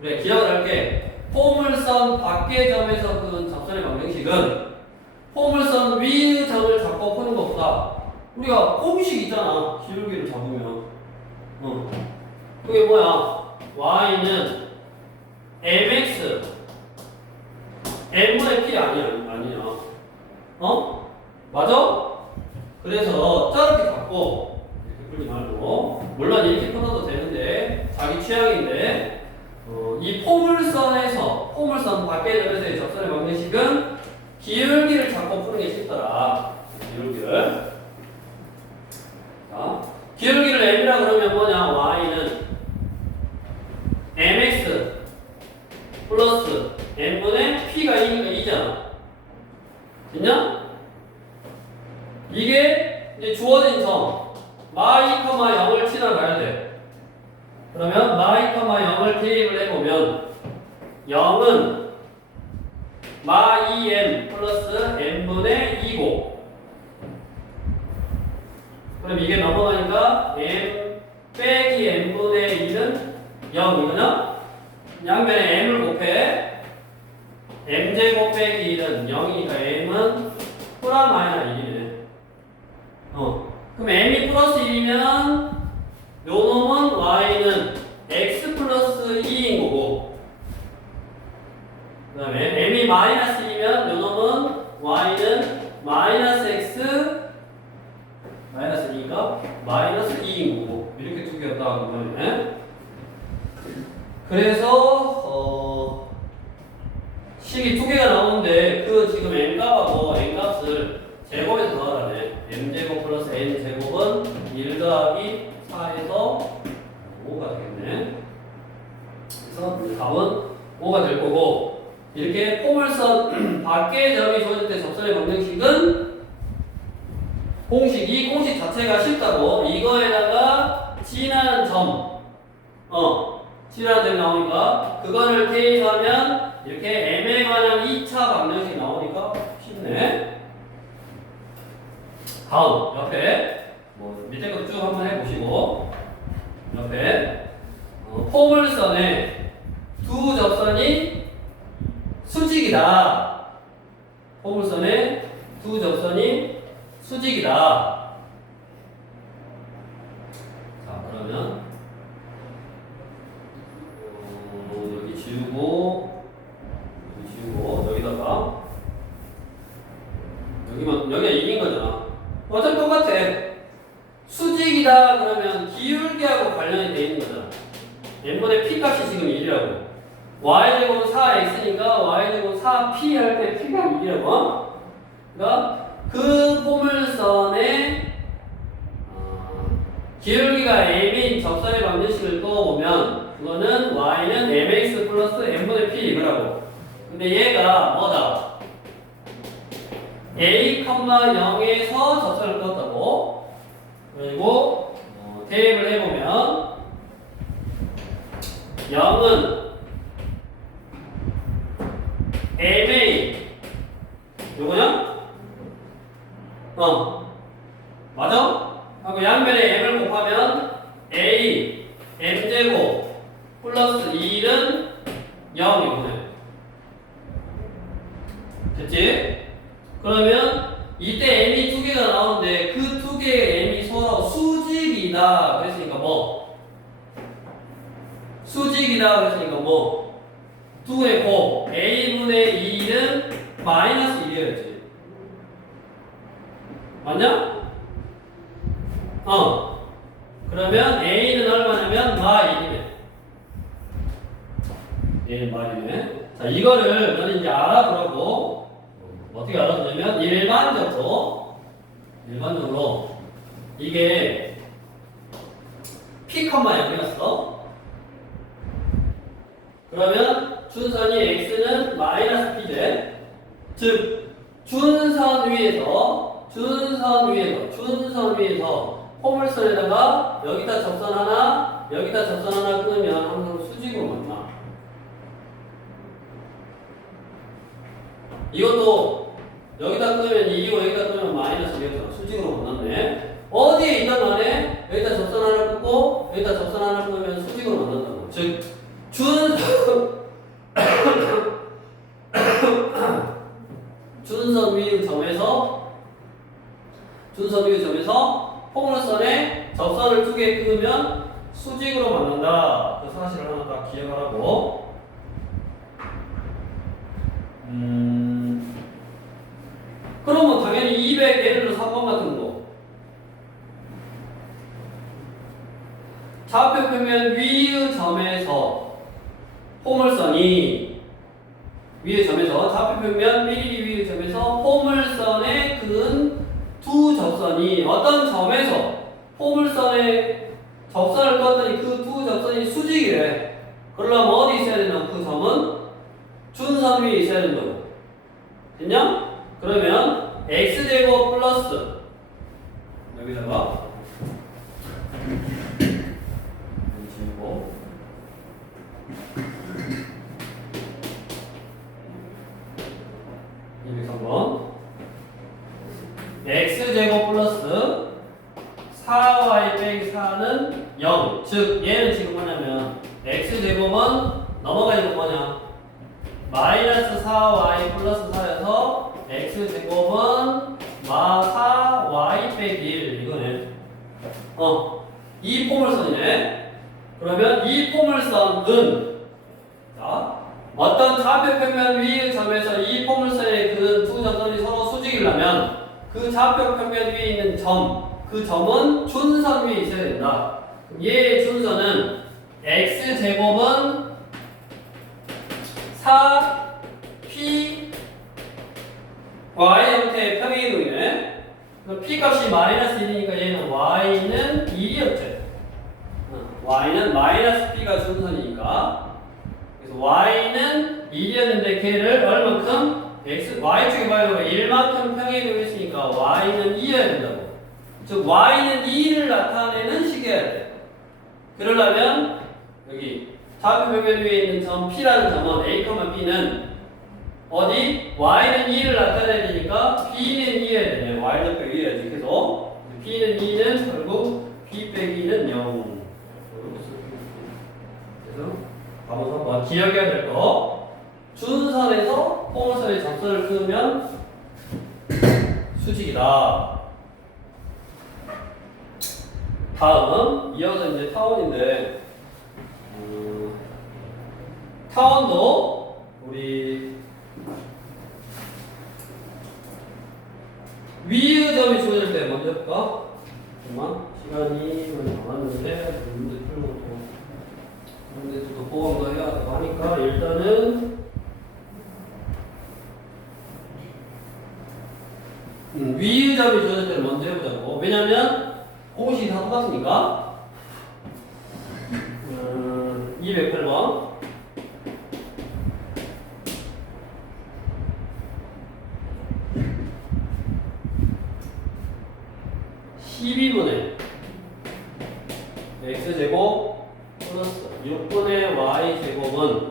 그래 기억을 할게 포물선 밖의 점에서 그 접선의 방정식은 포물선 위의 점을 잡고 푸는 것보다 우리가 공식 있잖아 기울기를 잡으면 그게 뭐야 y는 mx m분의 p 아니냐 맞아? 그래서 저렇게 잡고 이렇게 풀지 말고 물론 이렇게 풀어도 되는데 자기 취향인데 이 포물선 밖의 점에서의 접선의 방정식은 기울기를 잡고 푸는 게 쉽더라. 기울기를 자, 기울기를 m이라 그러면 뭐냐 y는 mx 플러스 n분의 p가 2니까 2잖아 됐냐? 여기서 마이, 0을 지나가야 돼. 그러면 마이, 0을 대입을 해보면 0은 마이 m 플러스 n분의 2고 그럼 이게 넘어가니까 m 빼기 n분의 2는 0이거든? 양면에 m을 곱해 m제곱 빼기 1은 0이니까 m은 플러스 마이너스 1이네. 그럼 m이 플러스 1이면 요 놈은 y는 x 플러스 2인 거고 그 다음에 m이 마이너스 1이면 요 놈은 y는 마이너스 x 마이너스 2니까 마이너스 2인 거고 이렇게 두 개가 나오는 거네. 그래서 식이 두 개가 나오는데 그 지금 n값하고 n값을 제곱해서 더하라네. m제곱 플러스 n제곱은 1 더하기 4에서 5가 되겠네. 그래서 답은 5가 될 거고 이렇게 포물선 밖에 점이 주어질 때 접선의 방정식은 공식, 이 공식 자체가 쉽다고 이거에다가 지나는 점 지나는 점이 나오니까 그거를 대입하면 이렇게 m에 관한 2차 방정식이 나오니까 쉽네. 다음 옆에 뭐 밑에 것도 쭉 한번 해보시고 옆에 포물선의 두 접선이 수직이다. 포물선의 두 접선이 수직이다. 자 그러면 여기 지우고 여기다가 여기가 이긴 거잖아. 어차피 똑같아. 수직이다 그러면 기울기하고 관련이 돼 있는 거잖아. n분의 p 값이 지금 1이라고. y제곱은 4x니까 y제곱 4p 할 때 p가 1이라고. 그러니까 그 포물선의 기울기가 m인 접선의 방정식을 떠보면 그거는 y는 mx 플러스 n분의 p 이거라고. 근데 얘가 뭐다? a, 0에서 접선을 떴다고. 그리고 대입을 해보면 0은 ma 요거냐? 맞아? 하고 양면에 m을 곱하면 a m제곱 플러스 1은 0이거든. 됐지? 그러면 이때 m이 두 개가 나오는데 그 두 개의 m이 서로 수직이다 그랬으니까 뭐? 수직이다 그랬으니까 뭐? 두 개의 곱 a분의 2는 마이너스 1이었지. 맞냐? 그러면 a는 얼마냐면 마 1이네. 얘는 마 1이네. 자 이거를 너는 이제 알아보라고. 어떻게 알아보냐면 일반적으로 이게 p, 0이었어. 그러면 준선이 x는 마이너스 p제. 즉 준선 위에서 포물선에다가 여기다 접선 하나 끊으면 항상 수직으로 만나. 이것도 여기다 끊으면 2이고 여기다 끊으면 마이너스 2였잖아. 수직으로 만났네. 어디에 있단 말에 여기다 접선 하나 끊고 여기다 접선 하나 끊으면 수직으로 만난다고. 즉 준선 위의 점에서 포물선에 접선을 두 개 끊으면 수직으로 만난다. 그 사실을 하나 딱 기억하라고. 그러면 당연히 200 예를 들어 3번 같은 거. 좌표 표면 위의 점에서 포물선이 좌표 표면 삐리리 위의 점에서 포물선에 근 두 접선이 어떤 점에서 포물선에 접선을 껐더니 그 두 접선이 수직이래. 그러려면 어디 있어야 된다고? 그 점은 준선 위에 있어야 된다고. 됐냐? 그러면 x제곱 플러스 여기다가 지우고. x제곱 플러스 4y 빼기 4는 0. 즉 얘는 지금 뭐냐면 x제곱은 넘어가니까 뭐냐 마이너스 4y 플러스 4여서 x제곱은 마 4y 빼기 1 이거네. 이 포물선이네. 그러면 이 포물선은 자 어떤 좌표 평면 위의 점에서 이 포물선의 그 두 점선이 서로 수직이려면 그 좌표 평면 위에 있는 점, 그 점은 준선 위에 있어야 된다. 얘의 준선은 x제곱은 4p y 형태의 평행이동이네. p 값이 마이너스 1이니까 얘는 y는 1이었죠. y는 마이너스 p가 준선이니까. 그래서 y는 1이었는데 걔를 얼만큼? y축의 방향으로 1만큼 평행이동이 있으니까 y는 2여야 된다고. 즉 y는 2를 나타내는 식이어야 돼. 그러려면 여기 좌표 평면 위에 있는 점 P라는 점은 A, B는 어디? y는 2를 나타내야 되니까 B는 2여야 되네. y는 빼기 2여야지. 그래서 B는 2는 결국 B 빼기는 0. 그래서 한번 기억해야 될 거. 준선에서 포물선의 접선을 그으면 수직이다. 다음 이어서 이제 타원인데 타원도 우리 위의 점이 주어질 때 먼저 해볼까? 잠깐만 시간이 많이 남았는데 문제 풀고 또 문제도 보험도 해야 되고 하니까 일단은 위의 점이 주어질 때 먼저 해보자고. 왜냐면 공식이 다 똑같으니까. 208번 12분의 x제곱 플러스 6분의 y제곱은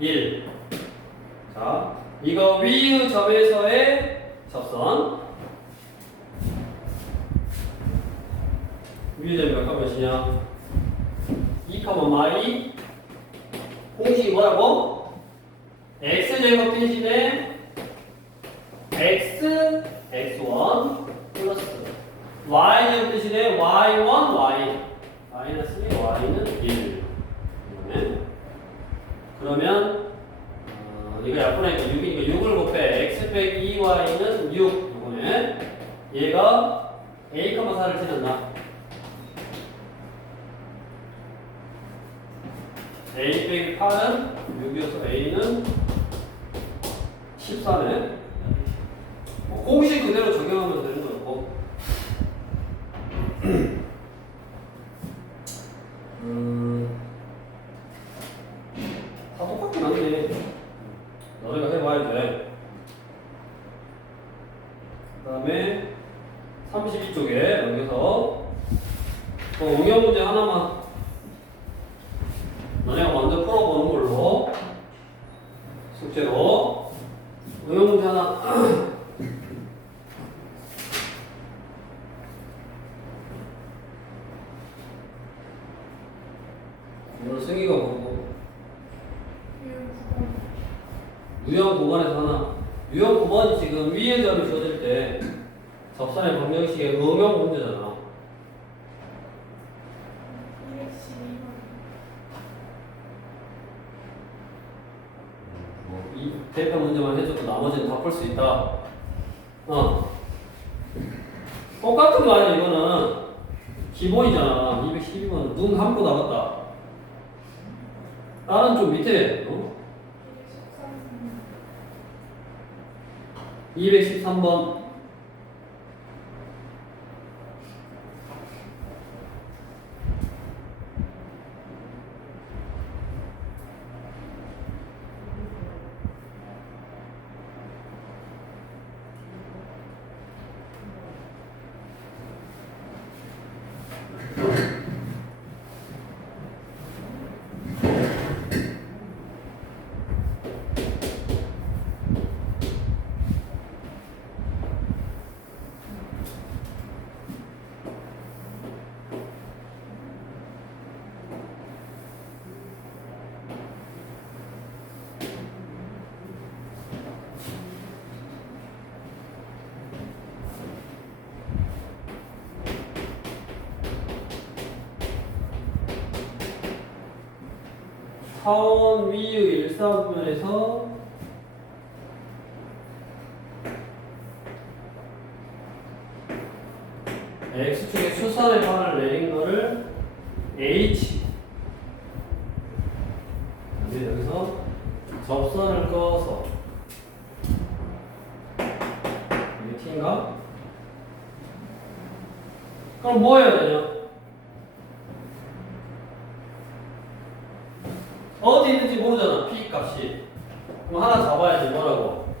1. 자, 이거 위의 점에서의 접선. 위의 점이 몇 몇이냐? 2, 마이 공식이 뭐라고? x제곱 대신에 x, x1 플러스 y제곱 대신에 y1, y 마이너스 y는 1. 그러면 이거 약분하니까 6이니까 6을 곱해 x 빼기 2y는 6. 이거네. 얘가 a, 4를 지났나? a 빼기 8은 6이어서 a는 14네. 공식 그대로 적용하면 되는 거고. 다 똑같긴 한데 너네가 해봐야 돼. 그 다음에 32쪽에 넘겨서 응용 문제 하나만 너네가 먼저 풀어보는 걸로 숙제로 응용 문제 하나 오늘 승희가 보고 유형 9번에서 하나. 유형 9번이 지금 위의 점이 주어질 때 접선의 방정식의 응용 문제잖아. 이 대표 문제만 해줘도 나머지는 다 풀 수 있다. 똑같은 거 아니야. 이거는 기본이잖아. 212번은 눈 감고 나갔다. 나는 좀 밑에 213번 타원 위의 일사분면에서 X축에 수선의 판을 내린 거를 H. 근데 여기서 접선을 꺼서 이게 T인가? 그럼 뭐 해야 되냐? 어디 있는지 모르잖아, P 값이. 그럼 하나 잡아야지, 뭐라고?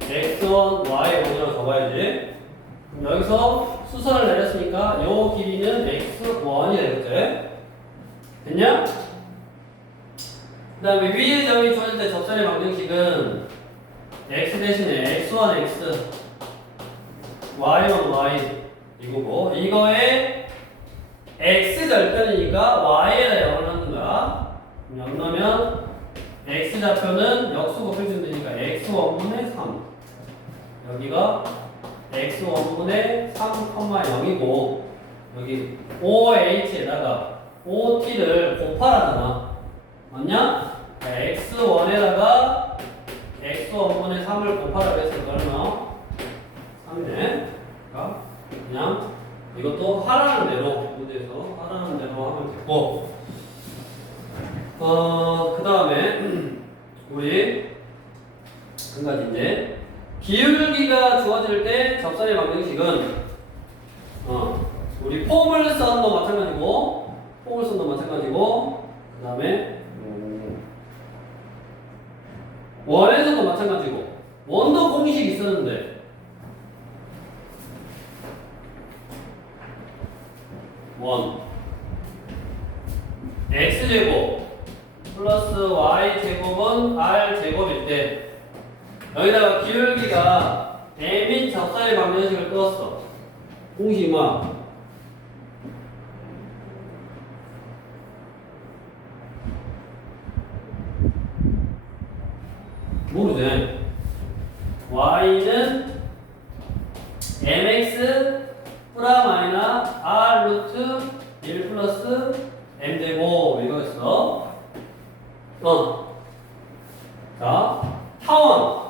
X1, Y1이라고 잡아야지. 그럼 여기서 수선을 내렸으니까 요 길이는 X1이 되겠지? 됐냐? 그 다음에 위의 점이 주어질 때 접선의 방정식은 X 대신에 X1, X, Y1, Y 이거고, 이거에 X절편이니까 Y에다 0을 넣는 거야. 0 넣으면 X좌표는 역수곱해 주면 되니까 X1분의 3. 여기가 X1분의 3,0이고, 여기 OH에다가 OT를 곱하라잖아. 맞냐? X1에다가 X1분의 3을 곱하라고 했으니까 얼마? 3이네. 그러니까 그냥 이것도 하라는 대로, 문제에서 하라는 대로 하면 되고, 그 다음에 우리 한 가지인데, 기울기가 주어질 때 접선의 방정식은 우리 포물선도 마찬가지고, 그 다음에 원에서도 마찬가지고, 원도 공식이 있었는데 원 x제곱 플러스 y제곱은 r제곱일 때 여기다가 기울기가 m인 접선의 방정식을 떴어. 공식이 뭐야? 모르지. y는 mx 프라마이나 r 루트 1 플러스 m제곱 이거였어. 자, 타원.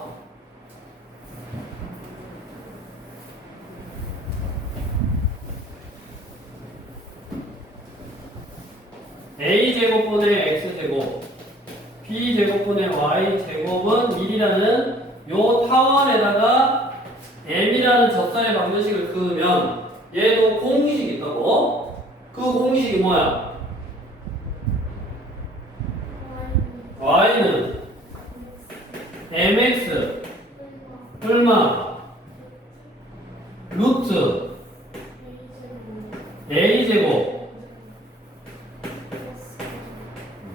a제곱분의 x제곱 b제곱분의 y제곱은 1이라는 요 타원에다가 m이라는 접선의 방정식을 그으면 얘도 공식이 있다고. 그 공식이 뭐야? y는 mx 얼마? 루트 a제곱.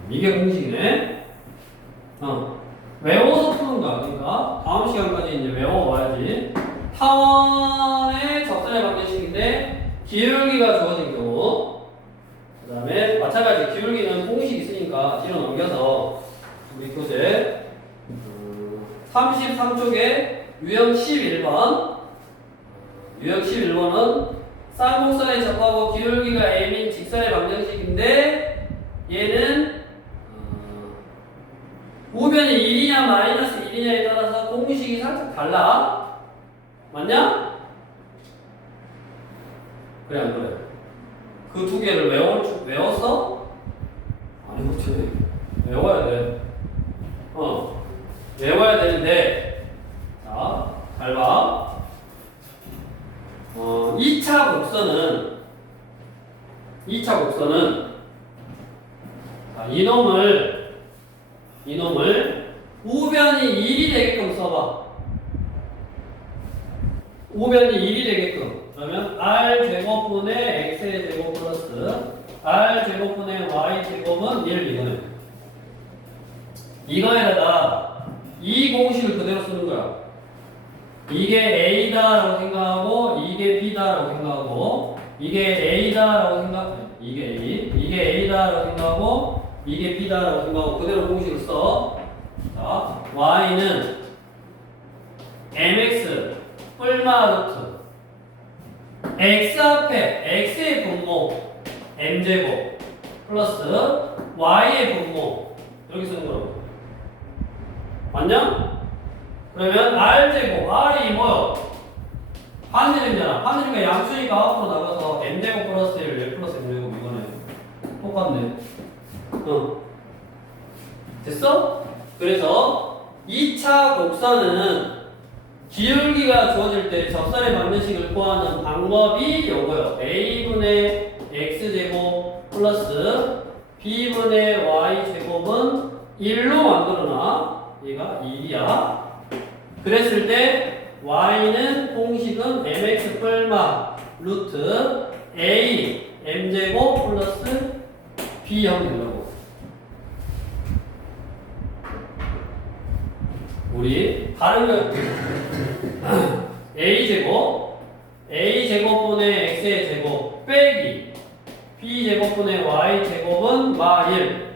이게 공식이네. 외워서 푸는 거야. 그러니까 다음 시간까지 이제 외워와야지. 타원의 접선의 방정식인데 기울기가 주어진 경우, 그 다음에 마찬가지 기울기는 공식이 있으니까 뒤로 넘겨서 우리 교재 33쪽에 유형 11번 유형 11번은 쌍곡선에 접하고 기울기가 m인 직선의 방정식인데 얘는 우변이 1이냐 마이너스 1이냐에 따라서 공식이 살짝 달라. 맞냐? 그래 안 그래? 그 두 개를 외웠어? 아니 그렇지. 외워야 돼. 외워야 되는데, 자, 잘 봐. 2차 곡선은 자, 이놈을 우변이 1이 되게끔 써봐. 우변이 1이 되게끔. 그러면 r제곱분의 x제곱 플러스 r제곱분의 y제곱은 1 이거는. 이거에다가 이 공식을 그대로 쓰는 거야. 이게 a다라고 생각하고 이게 b다라고 생각하고 이게 a다라고 이게 a다라고 생각하고 이게 b다라고 생각하고 그대로 공식을 써. 자, y는 mx 얼마 루트 x 앞에 x의 분모 m제곱 플러스 y의 분모 이렇게 쓰는 거라고. 맞냐? 그러면 R제곱, R이 뭐요? 반지름이잖아. 반지름이니까 양수니까 앞으로 나가서 M제곱 플러스 1, L 플러스 M제곱 이거네. 똑같네. 됐어? 그래서 2차 곡선은 기울기가 주어질 때 접선의 방정식을 구하는 방법이 요거요. A분의 X제곱 플러스 B분의 Y제곱은 1로 만들어놔. 얘가 1이야. 그랬을 때 Y는 공식은 mx 뿔마 루트 A M제곱 플러스 B 하면 된다고. 우리 다른 거 A제곱분의 X의 제곱 빼기 B제곱분의 Y제곱은 마1.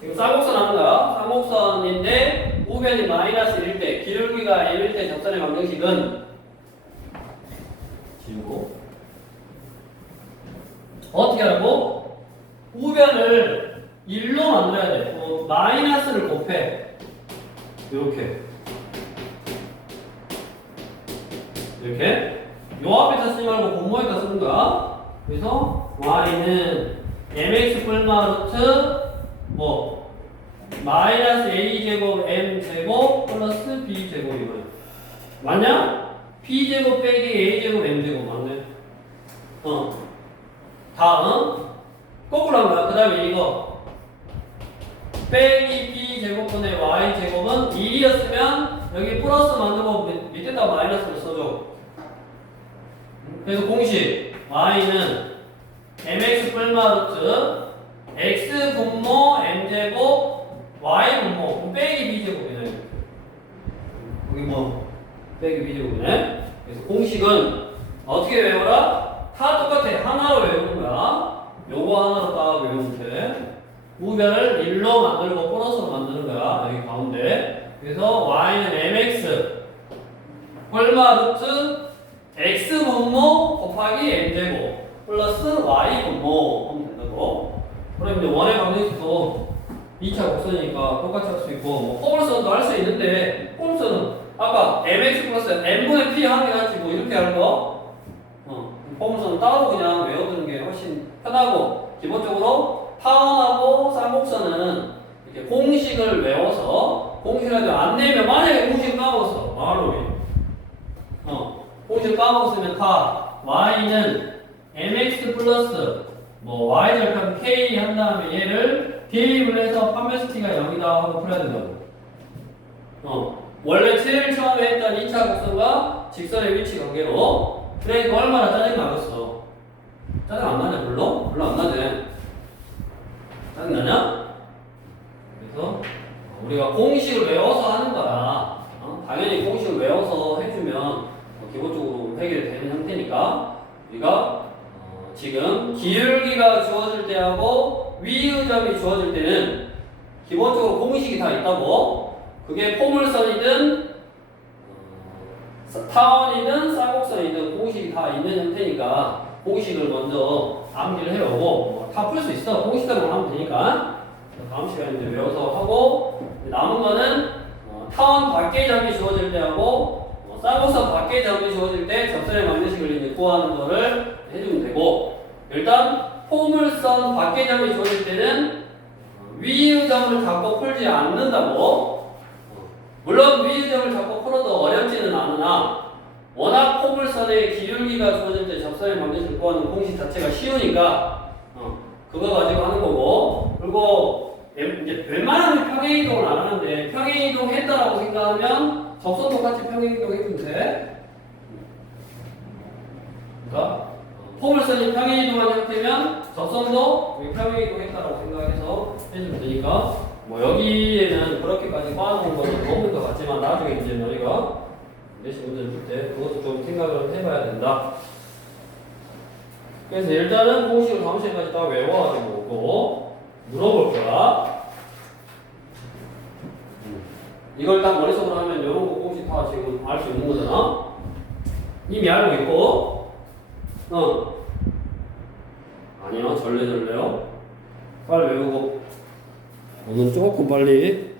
지금 쌍곡선 하는 거야. 쌍곡선인데 우변이 마이너스 1일 때 기울기가 1일 때 접선의 방정식은 지우고 어떻게 하라고? 우변을 1로 만들어야 돼. 마이너스를 곱해. 이렇게 요 앞에다 쓰지 말고 분모에다 쓰는 거야. 그래서 y는 mx 뿔마 루트 뭐 마이너스 a제곱 m제곱 플러스 b제곱 이거야. 맞냐? b제곱 빼기 a제곱 m제곱 맞네. 다음 거꾸로 한 거야. 그 다음에 이거 빼기 b제곱분의 y제곱은 1이었으면 여기 플러스 만들고 밑에다 마이너스를 써줘. 그래서 공식 y는 mx 뿔마 루트 x 분모 m제곱 y 분모 빼기 b제곱이네. 여기 뭐 빼기 b제곱이네. 그래서 공식은 어떻게 외워라? 다 똑같아. 하나로 외우는 거야. 요거 하나로 딱 외우면 돼. 우변을 1로 만들고 플러스로 만드는 거야. 여기 가운데. 그래서 y는 mx 뿔마 루트 x 분모 곱하기 m제곱 플러스 y 분모 하면 된다고. 그럼 이제 원의 방정식도 2차 곡선이니까 똑같이 할 수 있고 뭐 포물선도 할 수 있는데 포물선은 아까 mx 플러스 n분의 p 하는 게 낫지 뭐 이렇게 하는 거. 포물선은 따로 그냥 외워두는 게 훨씬 편하고 기본적으로 타원하고 쌍곡선은 이렇게 공식을 외워서 공식이라도 안 내면 만약에 공식 까먹었어 말로 공식 까먹었으면 다 y는 mx 플러스 뭐 y 절편 k 한 다음에 얘를 대입을 해서 판매스티가 0이다 하고 풀어야 된다고. 원래 제일 처음에 했던 2차 곡선과 직선의 위치 관계로 그래 이거 얼마나 짜증 나겠어. 짜증 안 나냐 별로? 별로 안 나네. 짜증 나냐? 그래서 우리가 공식을 외워서 하는 거야. 당연히 공식을 외워서 해주면 기본적으로 해결되는 형태니까 우리가 지금 기울기가 주어질 때하고 위의 점이 주어질 때는 기본적으로 공식이 다 있다고. 그게 포물선이든 타원이든 쌍곡선이든 공식이 다 있는 형태니까 공식을 먼저 암기를 해오고 다 풀 수 있어. 공식대로 하면 되니까 다음 시간에 이제 외워서 하고 남은 거는 타원 밖의 점이 주어질 때하고 쌍곡선 밖의 점이 주어질 때 접선의 방정식을 이제 구하는 거를 해주면 되고 일단 포물선 밖의 점이 주어질 때는 위의 점을 잡고 풀지 않는다고. 물론 위의 점을 잡고 풀어도 어렵지는 않으나 워낙 포물선의 기울기가 주어질 때 접선의 방정식을 구하는 공식 자체가 쉬우니까 그거 가지고 하는 거고. 그리고 이제 웬만하면 평행이동을 안 하는데 평행이동 했다라고 생각하면 접선도 같이 평행이동 해주면 돼. 그러니까 포물선이 평행이동한 형태면 접선도 평행이동 했다라고 생각해서 해주면 되니까 뭐 여기에는 그렇게까지 쌓아놓은 것은 없는 것 같지만 나중에 이제 너희가 내신 문제를 풀 때 그것도 좀 생각을 해봐야 된다. 그래서 일단은 공식을 다음 시간까지 다 외워가지고 오고 물어볼 거야. 이걸 딱 머릿속으로 하면 이런 거 공식 다 지금 알 수 있는 거잖아. 이미 알고 있고 아니요 절레절레요. 빨리 외우고 오늘 조금 빨리